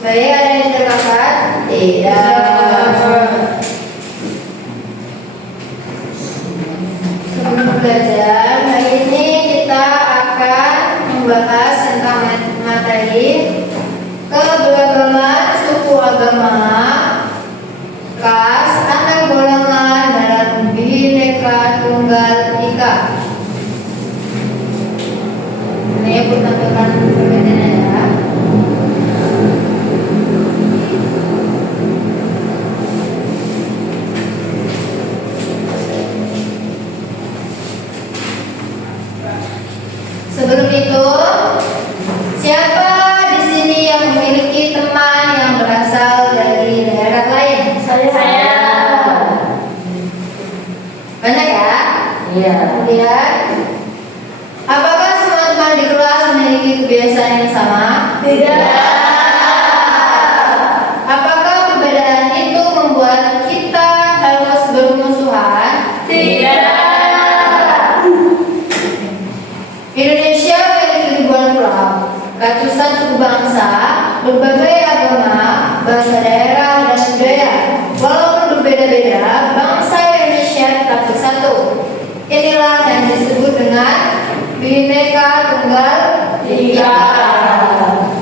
Baik, ada yang terdapat? Tidak. Sebelum belajar, hari ini kita akan membahas tentang materi keberagaman suku agama, kas, antar golongan dalam Bhinneka Tunggal Ika. Ini aku tampilkan perbedaannya ya. Sebelum itu, siapa di sini yang memiliki teman yang berasal dari daerah lain? Saya. Banyak ya? Iya. Kemudian, apakah semua teman di kelas memiliki kebiasaan yang sama? Tidak. Apakah perbedaan itu membuat kita harus bermusuhan? Tidak. Indonesia memiliki ribuan pulau, ratusan suku bangsa, berbagai agama, bahasa daerah, dan budaya. Walaupun berbeda-beda, bangsa Indonesia tetap bersatu. Inilah yang disebut dengan Bhinneka Tunggal Ika.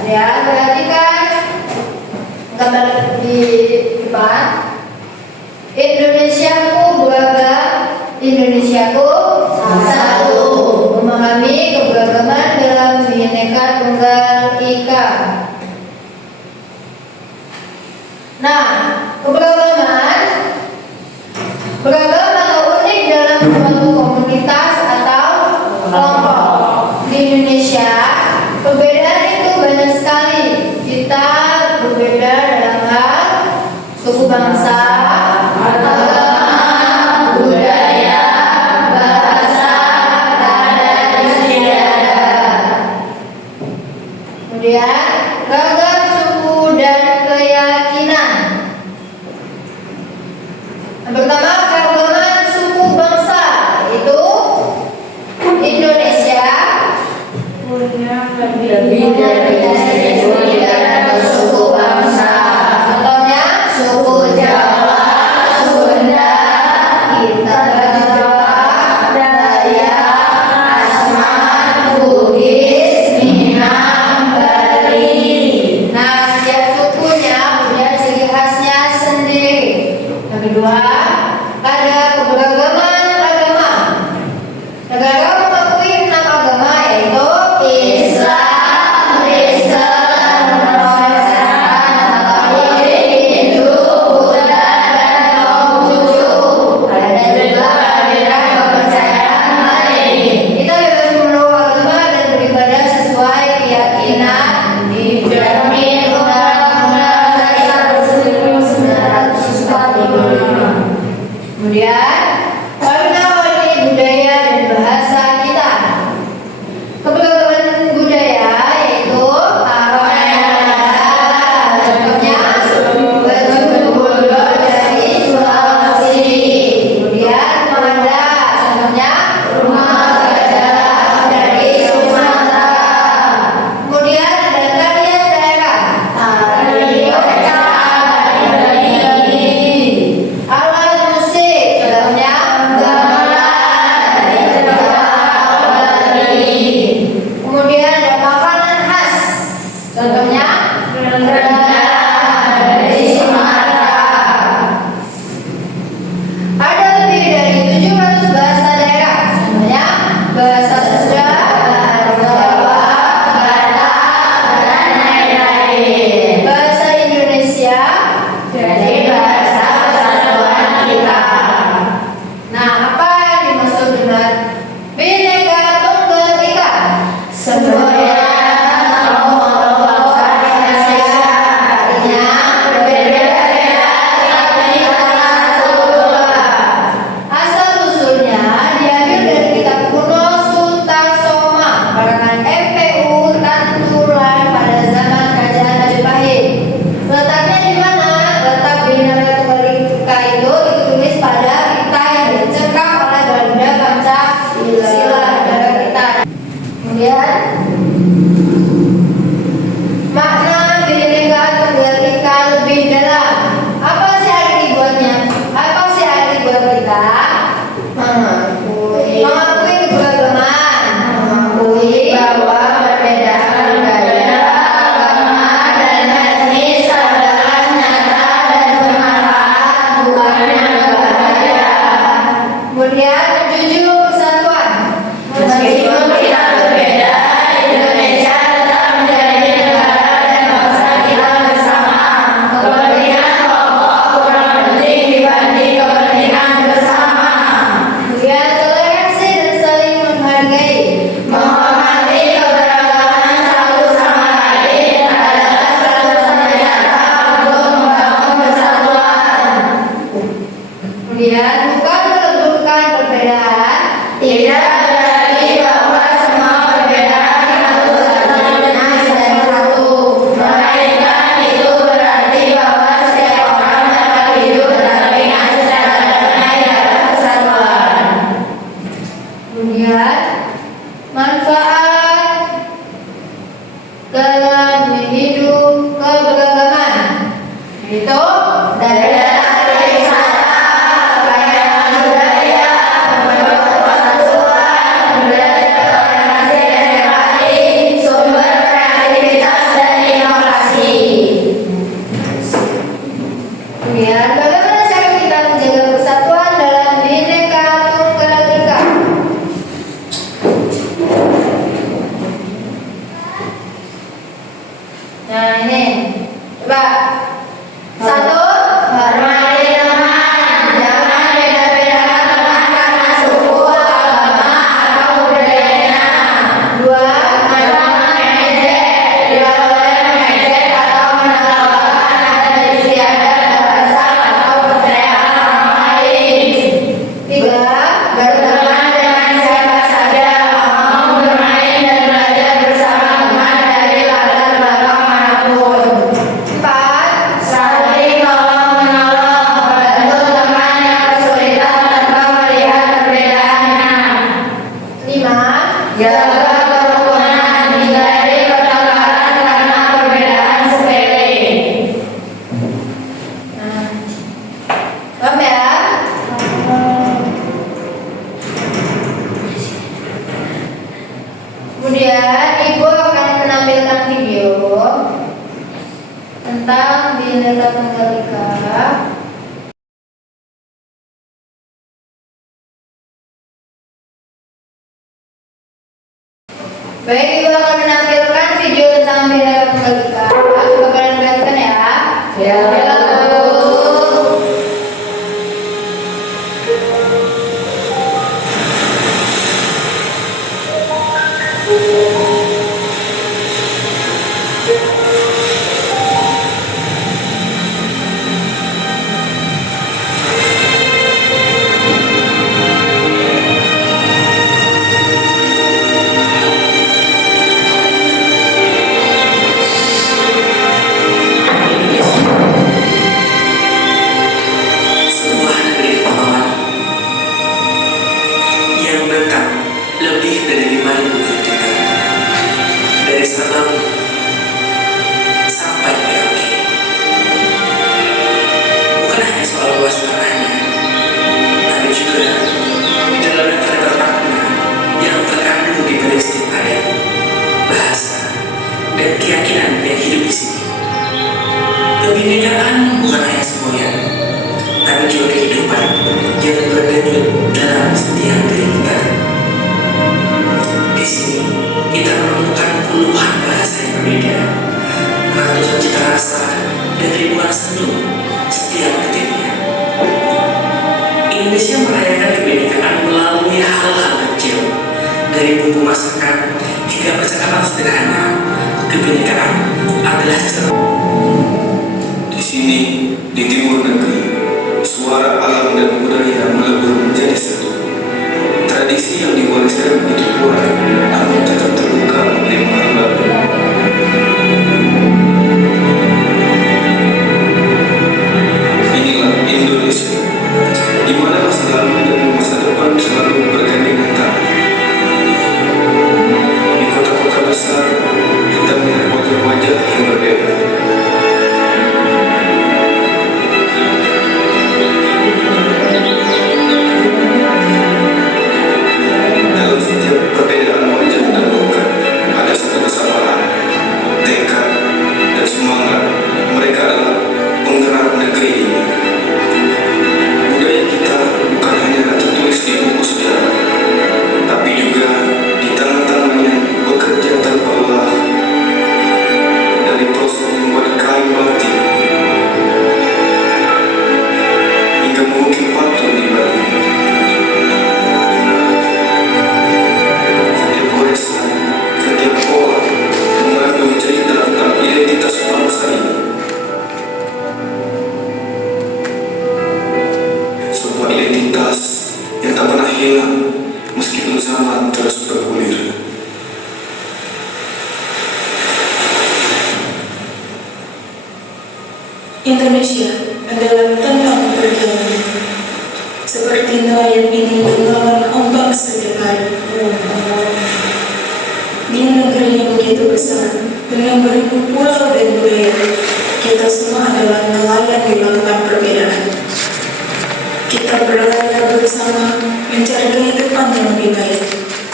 Ya, perhatikan gambar di depan. Indonesiaku beragam, Indonesiaku satu. Memahami keberagaman dalam Bhinneka Tunggal Ika. Nah, keberagaman beragam atau unik dalam suatu komunitas atau kelompok. Di Indonesia, perbedaan itu banyak sekali. Kita berbeda dalam hal suku bangsa, agama, budaya, bahasa, dan istiadat. Kemudian, ragam suku dan keyakinan. Yang pertama, keagamaan rendah dari Sumatera. Ada lebih dari 700 bahasa daerah, contohnya bahasa Sunda, Jawa, Batak, dan lain-lain. bahasa Indonesia. Jadi bahasa persatuan kita. Nah, apa yang dimaksud dengan Bhinneka Tunggal Ika? Semboyan atau bangsa Indonesia, artinya berbeda-beda tapi karena satu Tuhan. Asal usulnya diambil dari kitab kuno Sultan Soma karangan MPU Tanturan pada zaman Kerajaan Majapahit. Letaknya di mana? Letak Bhinneka Tunggal Ika itu ditulis pada pita yang dicengkam oleh Garuda Pancasila negara kita. Kemudian makna Bhinneka Tunggal Ika lebih dalam. Apa sih arti buatnya? Apa sih arti buat kita? Mengakui Keberagaman. mengakui bahwa perbedaan budaya, agama, dan etnis adalah nyata dan bermanfaat, bukannya berbahaya. Kemudian menjunjung persatuan. Meskipun kita berbeda, Indonesia tetap menjadi negara dan bangsa kita bersama. Kepentingan kelompok kurang penting dibanding kepentingan bersama. Kemudian toleransi dan saling menghargai. Menghormati keberagaman satu sama lain adalah satu-satunya cara untuk membangun persatuan. Kemudian bukan meleburkan perbedaan. Tidak berarti bahwa semua perbedaan harus satu dengan sistem satu, melainkan itu berarti bahwa setiap orang dapat hidup berdampingan secara damai dalam persatuan. Kemudian manfaat dalam hidup keberagaman. Itu Dari data wisata, kekayaan budaya, membentuk persatuan, belajar toleransi dan empati, sumber kreativitas dan inovasi. kemudian bagaimana cara kita menjaga persatuan dalam Bhinneka Tunggal Ika? Nah ini, coba satu. Hormati teman, jangan beda-bedakan teman karena suku, agama, atau budayanya. Dua. Jangan mengejek, tidak boleh mengejek atau menertawakan adat istiadat, bahasa, atau kepercayaan orang lain. Tiga. Berteman dengan siapa saja, mau bermain dan belajar bersama teman dari latar belakang manapun. Empat. Saling tolong-menolong, bantu teman yang kesulitan tanpa melihat perbedaannya. Lima. Jaga kerukunan, hindari pertengkaran karena perbedaan sepele. Nah, paham ya? Kemudian ibu akan menampilkan video tentang Bhinneka Tunggal Ika. Baik, ibu akan menampilkan video tentang Bhinneka Tunggal Ika. Coba kalian perhatikan ya. Ya, Bu. kemoyang, tapi juga kehidupan yang bergani dalam setiap diri kita. Di sini kita menemukan puluhan bahasa yang berbeda, ratusan cita rasa, dan ribuan senyum setiap detiknya. Indonesia merayakan kebinekaan melalui hal-hal kecil, dari bumbu masakan hingga percakapan sederhana. Kebinekaan adalah cermin. Di sini, di timur negeri, suara alam dan budaya melebur menjadi satu. Tradisi yang diwariskan begitu kuat, namun tetap terbuka oleh masa lalu. Inilah Indonesia, di mana masa lalu dan masa depan selalu bergandengan tangan. Di kota-kota besar, kita melihat wajah-wajah yang berbeda. Dalam setiap perbedaan wajah dan muka, ada satu kesamaan, tekad, dan semangat. Mereka adalah penggerak negeri ini. Budaya kita bukan hanya tertulis di buku sejarah, tapi juga di tangan-tangan yang bekerja tanpa lelah. Dari proses membuat kain batik hingga mengukir patung di Bali. Setiap goresan, setiap pola mengandung cerita tentang identitas bangsa ini. Sebuah identitas yang tak pernah hilang meskipun zaman terus bergulir. Indonesia adalah tentang perjuangan, seperti nelayan ini melawan ombak setiap hari. Di negeri yang begitu besar, dengan beribu pulau dan budaya, kita semua adalah nelayan di lautan perbedaan. Kita berlayar bersama mencari kehidupan yang lebih baik,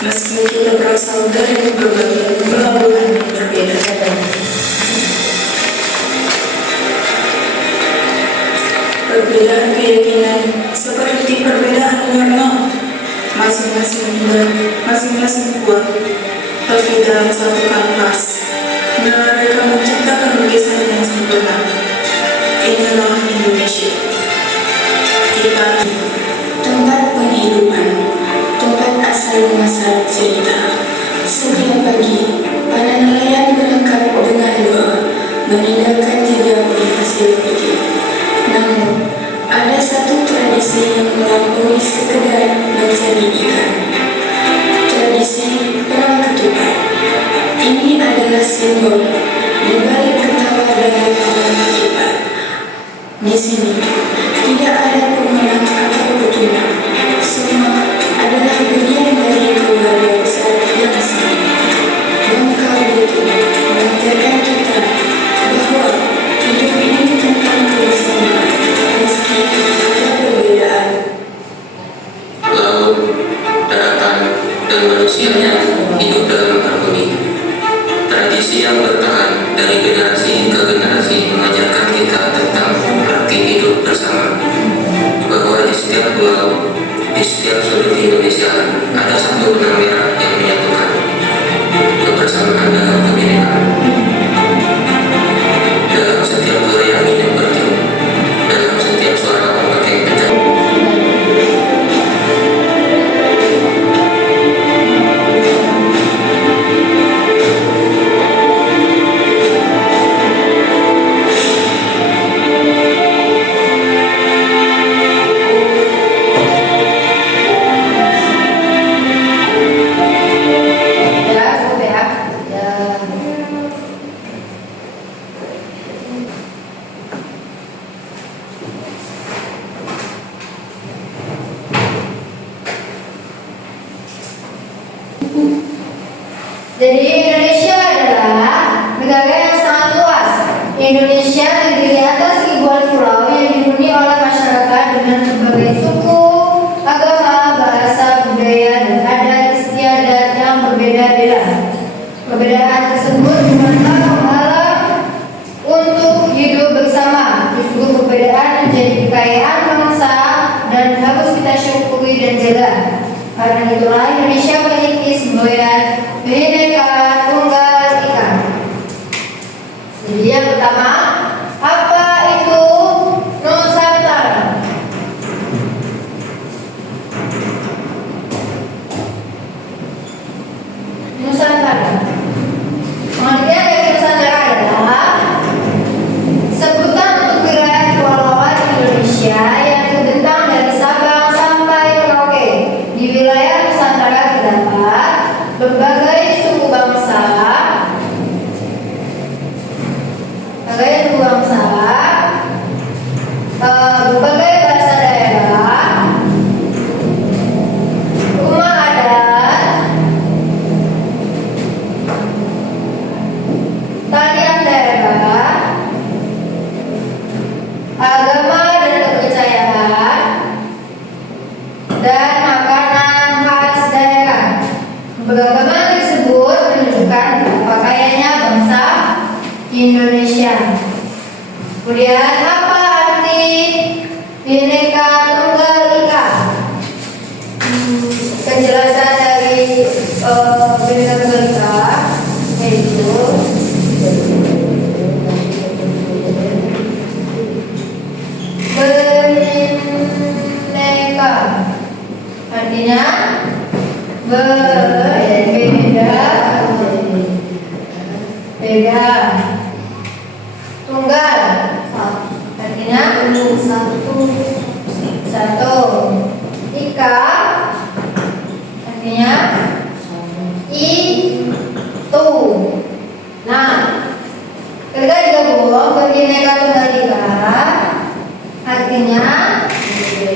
meski kita berasal dari berbagai pelabuhan yang berbeda. Perbedaan keyakinan seperti perbedaan warna, masing-masing kuat, tapi dalam satu kanvas, mereka menciptakan lukisan yang sempurna. Inilah Indonesia. Kita tempat penghidupan, tempat asal muasal cerita. Setiap pagi, para nelayan berangkat dengan doa, meninggalkan jejak di pasir putih. Namun, ada satu tradisi yang melampaui sekedar mencari ikan. Tradisi perang ketupat. Ini adalah simbol di balik ketawa dan lemparan ketupat. Di sini, tidak ada pemenang atau petunjuk. Semua adalah bagian dari keluarga besar yang sama. Bangka Belitung mengajarkan kita bahwa hidup ini tentang kebersamaan, meski ada perbedaan. Laut, daratan, dan manusianya hidup dalam harmoni. Tradisi yang bertahan dari generasi ke generasi mengajarkan kita tentang arti hidup bersama. Bahwa di setiap pulau, di setiap sudut Indonesia ada satu benang merah yang menyatukan. Kebersamaan dalam kebinekaan. Dalam setiap goyang yang bertiup, dalam setiap suara ombak yang pecah. Jadi Indonesia adalah negara yang sangat luas. Indonesia terdiri atas ribuan pulau yang dihuni oleh masyarakat dengan berbagai suku, agama, bahasa, budaya, dan adat istiadat yang berbeda-beda. Perbedaan tersebut bukanlah penghalang untuk hidup bersama. Justru perbedaan kekayaan bangsa dan harus kita syukuri dan jaga. Karena itulah Indonesia memiliki semboyan Bhinneka Tunggal Ika. Jadi yang pertama, apa itu Nusantara? Nusantara. Pengertian dari Nusantara adalah sebutan untuk wilayah kepulauan Indonesia yang terbentang dari Sabang sampai Merauke. Di wilayah Nusantara terdapat berbagai suku bangsa, berbagai bahasa daerah, rumah adat, tarian daerah, agama dan kepercayaan, dan makanan khas daerah. Beragama tersebut menunjukkan betapa kayanya bangsa Indonesia. Kemudian apa arti Bhinneka Tunggal Ika? Penjelasan dari Bhinneka Tunggal Ika yaitu Bhinneka artinya beda, tunggal artinya satu, ika artinya itu. Nah, ketika digabung Bhinneka Tunggal Ika artinya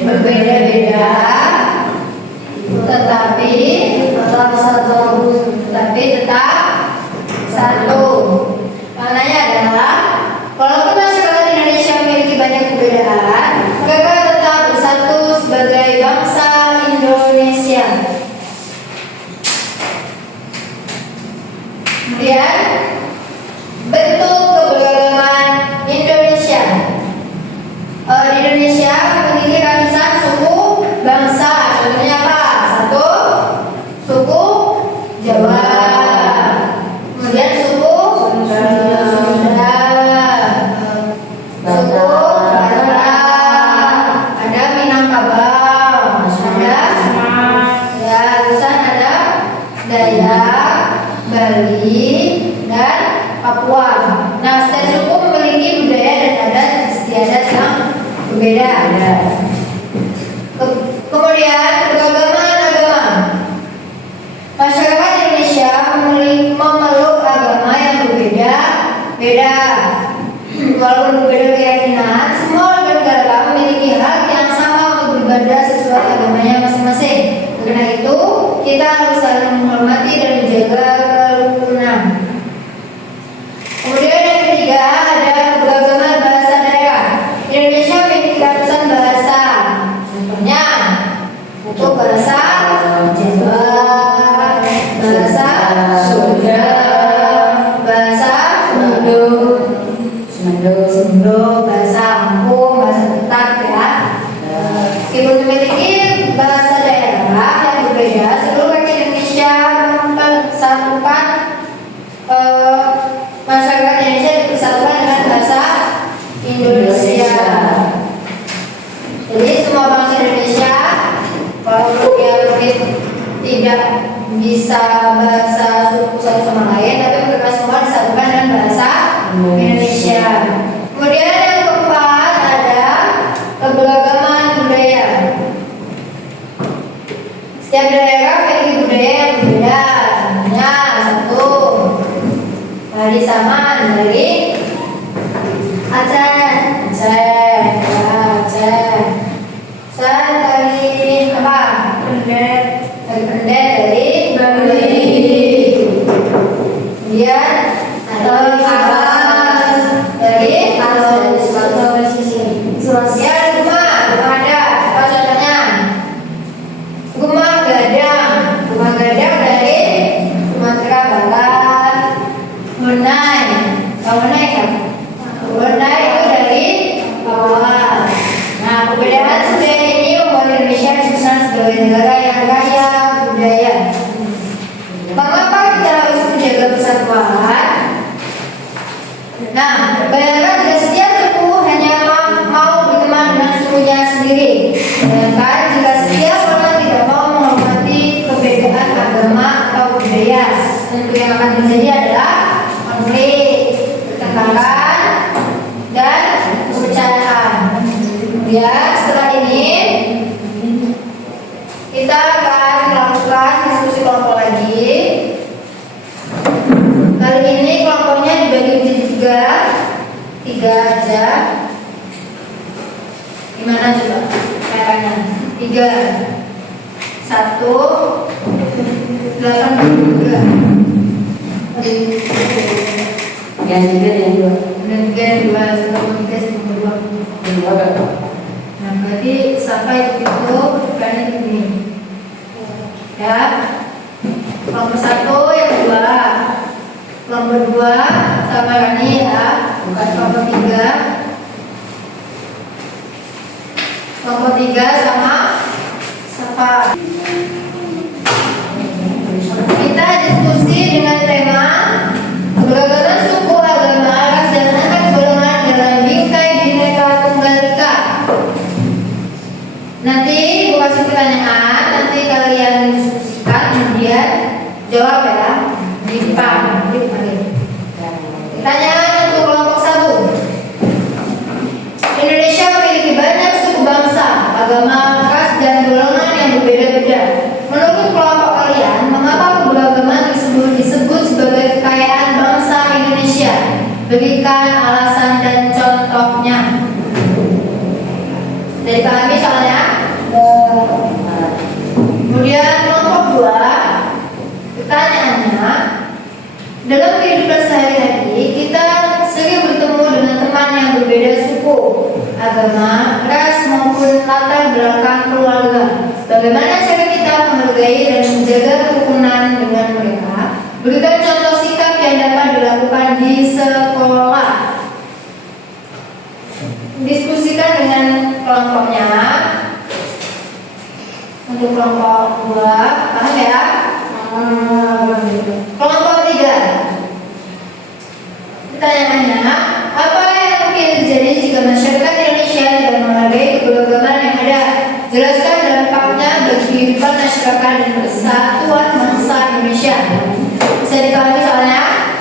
berbeda-beda tetapi tetap satu. Maknanya adalah walaupun masyarakat Indonesia memiliki banyak perbedaan, mereka tetap bersatu sebagai bangsa Indonesia. Kemudian bentuk keberagaman Indonesia. Di Indonesia memiliki ratusan suku bangsa. Contohnya apa? Satu, suku Jawa. Kemudian suku Sunda, suku Batak, ada Minangkabau, ada Dayak, Bali, dan Papua. Nah, setiap suku memiliki budaya dan adat istiadat yang berbeda. Kemudian beragama agama. Masyarakat Indonesia memeluk agama yang berbeda-beda. Walaupun berbeda keyakinan, semua warga negara memiliki hak yang sama untuk beribadah sesuai agamanya masing-masing. Karena itu, kita harus saling menghormati dan menjaga kerukunan. Kemudian yang ketiga ada keberagaman bahasa daerah. Indonesia memiliki ratusan bahasa. Contohnya untuk bahasa Jawa, bahasa Sunda, bahasa Sunda, bahasa Lampung, bahasa Batak ya. Meskipun memiliki bahasa daerah yang berbeda, seluruh rakyat Indonesia mempersatukan masyarakat Indonesia dipersatukan dengan bahasa Indonesia. Jadi semua bangsa Indonesia walaupun dia mungkin tidak bisa bahasa suku satu sama lain, tapi mereka semua disatukan dengan bahasa Indonesia. Kemudian yang keempat ada keberagaman budaya. Setiap daerah memiliki budaya yang berbeda. Contohnya satu, tari saman dari Aceh. Saya tari apa? Tari pendet dari Bali. Kemudian setelah ini kita akan melakukan diskusi kelompok lagi. Kali ini kelompoknya dibagi menjadi tiga aja. Gimana coba caranya? 3 1 8 3. Yang tiga yang dua. Dan 3 2 1 3 Dua berapa? Nah, berarti sampai itu bukannya begini. Ya. Kelompok 1 yang 2. Kelompok 2 sama Rani ya. Bukan kelompok 3. Kelompok 3 sama Safa. Kita diskusi dengan tema keberagaman suku, agama, ras, dan antar golongan dalam bingkai Bhinneka Tunggal Ika. Nanti Ibu kasih pertanyaan, nanti kalian diskusikan, kemudian jawab ya. Di depan, di depan. Pertanyaan untuk kelompok 1. Indonesia memiliki banyak suku bangsa, agama, ras, dan golongan yang berbeda-beda. Menurut kelompok kalian, mengapa keberagaman disebut sebagai kekayaan bangsa Indonesia? Berikan alasan dan contohnya. Dari kami soalnya. Kemudian kelompok 2, pertanyaannya, dalam kehidupan sehari-hari kita sering bertemu dengan teman yang berbeda suku, agama, ras maupun latar belakang keluarga. Bagaimana cara kita menghargai dan menjaga kerukunan dengan mereka? Berikan contoh sikap yang dapat dilakukan di sekolah. Diskusikan dengan kelompoknya. Untuk kelompok 2, paham ya? Kelompok 3. Pertanyaannya, apa yang mungkin terjadi jika masyarakat Indonesia tidak menghargai keberagaman yang ada? Jelaskan dampaknya bagi kehidupan masyarakat dan persatuan bangsa Indonesia. Bisa dipahami soalnya?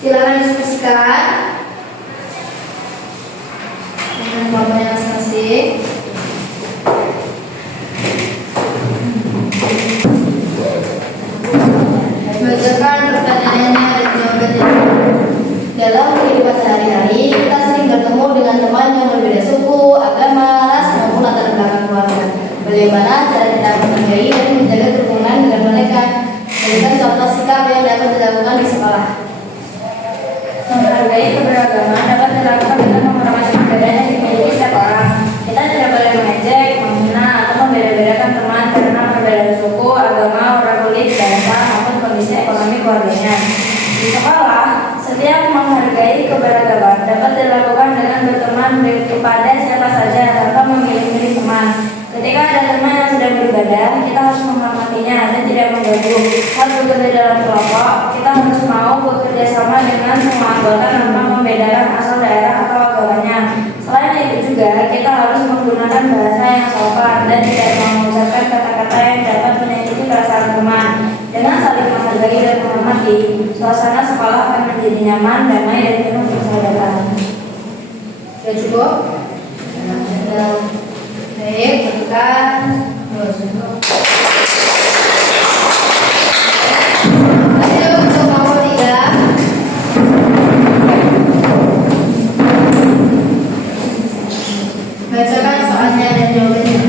Silakan diskusikan dengan kelompoknya masing-masing. Bacakan pertanyaannya dan jawabannya. Dalam kehidupan sehari-hari, kita sering bertemu dengan teman yang berbeda suku, agama, ras, maupun latar belakang keluarga. Bagaimana cara kita menghargai dan menjaga kerukunan dengan mereka? Berikan contoh sikap yang dapat dilakukan di sekolah. Menghargai keberagaman dapat dilakukan dengan menghormati perbedaan yang dimiliki setiap orang. Kita tidak boleh mengejek, menghina, atau membeda-bedakan teman karena perbedaan suku, agama, warna kulit, bahasa, maupun kondisi ekonomi keluarganya. Di sekolah, setiap menghargai keberagaman dapat dilakukan dengan berteman kepada siapa saja tanpa memilih-milih teman. Ketika ada teman yang sedang beribadah, kita harus menghormatinya dan tidak mengganggu. Saat bekerja dalam kelompok, kita harus mau bekerja sama dengan semua anggota tanpa membedakan asal daerah atau agamanya. Selain itu juga, kita harus menggunakan bahasa yang sopan dan tidak mengucapkan kata-kata yang dapat menyakiti perasaan teman. Dengan saling menghargai dan menghormati, suasana sekolah akan menjadi nyaman, damai, dan penuh persahabatan. Sudah cukup? Baik, berikan. Lanjut untuk kelompok 3. Bacakan soalnya dan jawabannya.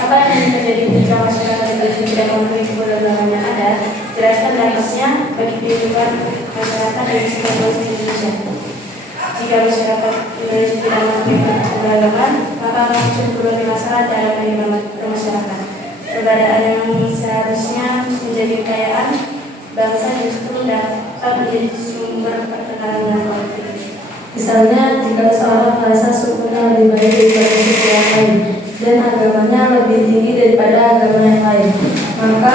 Apa yang terjadi ketika masyarakat Indonesia tidak memenuhi keberagaman yang ada? Jelaskan dampaknya bagi kehidupan masyarakat dan seluruh Indonesia. Jika masyarakat Indonesia tidak memenuhi keberagaman, maka akan muncul berbagai masalah dalam kehidupan masyarakat. Perbedaan yang seharusnya menjadi kekayaan bangsa justru dapat menjadi sumber pertengkaran dan konflik. Misalnya, jika seorang merasa sukunya lebih baik daripada suku yang lain dan agamanya lebih tinggi daripada agama yang lain, maka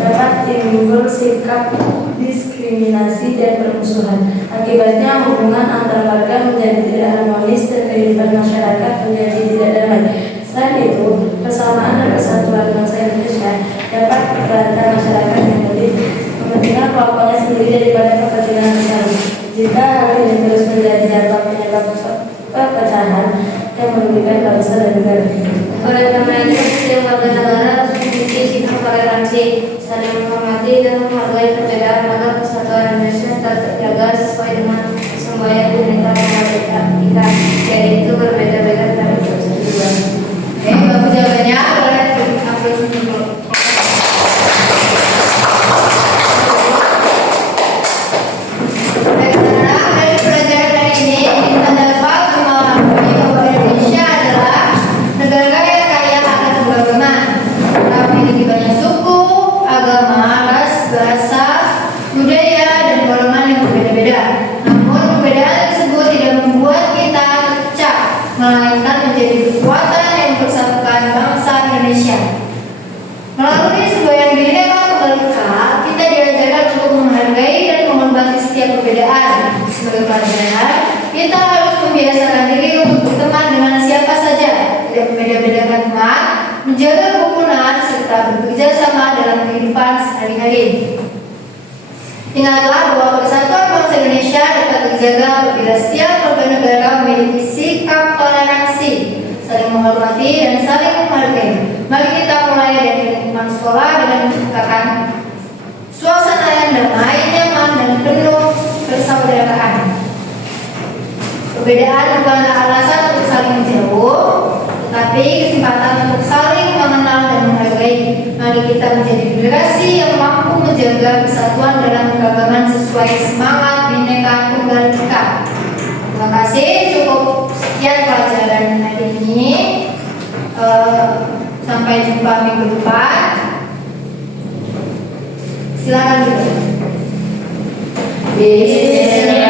dapat timbul sikap diskriminasi dan permusuhan. Akibatnya, hubungan antar warga menjadi tidak harmonis dan kehidupan masyarakat menjadi tidak damai. Selain itu, persamaan dan kesatuan bangsa Indonesia dapat memperlantar masyarakat yang lebih kepentingan kelompoknya sendiri daripada kepentingan besar. Jika hal ini terus terjadi, negara. Oleh karena itu, setiap warga negara harus memiliki sikap toleransi, saling menghormati dan menghargai perbedaan agar persatuan Indonesia tetap terjaga sesuai dengan semboyan Bhinneka Tunggal Ika, yaitu berbeda-beda tapi bersatu. Oke, bagus jawabannya. Boleh ambil sendiri. Baiklah, dari pelajaran hari ini kita dapat memahami bahwa Indonesia adalah negara yang kaya akan keberagaman. Kita memiliki banyak suku, agama, ras, bahasa, budaya, dan golongan yang berbeda-beda. Namun perbedaan tersebut tidak membuat kita pecah, melainkan menjadi kekuatan yang mempersatukan bangsa Indonesia. Melalui semboyan Bhinneka Tunggal Ika, kita diajarkan untuk menghargai dan menghormati setiap perbedaan. Sebagai pelajar, kita harus membiasakan diri untuk berteman dengan siapa saja, tidak membeda-bedakan teman, menjaga kerukunan, serta bekerja sama dalam kehidupan sehari-hari. Ingatlah bahwa persatuan bangsa Indonesia dapat terjaga apabila setiap warga negara memiliki sikap toleransi, saling menghormati dan saling menghargai. Mari kita mulai dari lingkungan sekolah dengan menciptakan suasana yang damai, nyaman, dan penuh persaudaraan. Perbedaan bukanlah alasan untuk saling menjauh, tetapi kesempatan untuk saling mengenal dan menghargai. Mari kita menjadi generasi yang mampu menjaga persatuan dalam keragaman sesuai semangat Bhinneka Tunggal Ika. Terima kasih, cukup sekian pelajaran hari ini. Sampai jumpa minggu depan. Silakan. Bismillahirrahmanirrahim.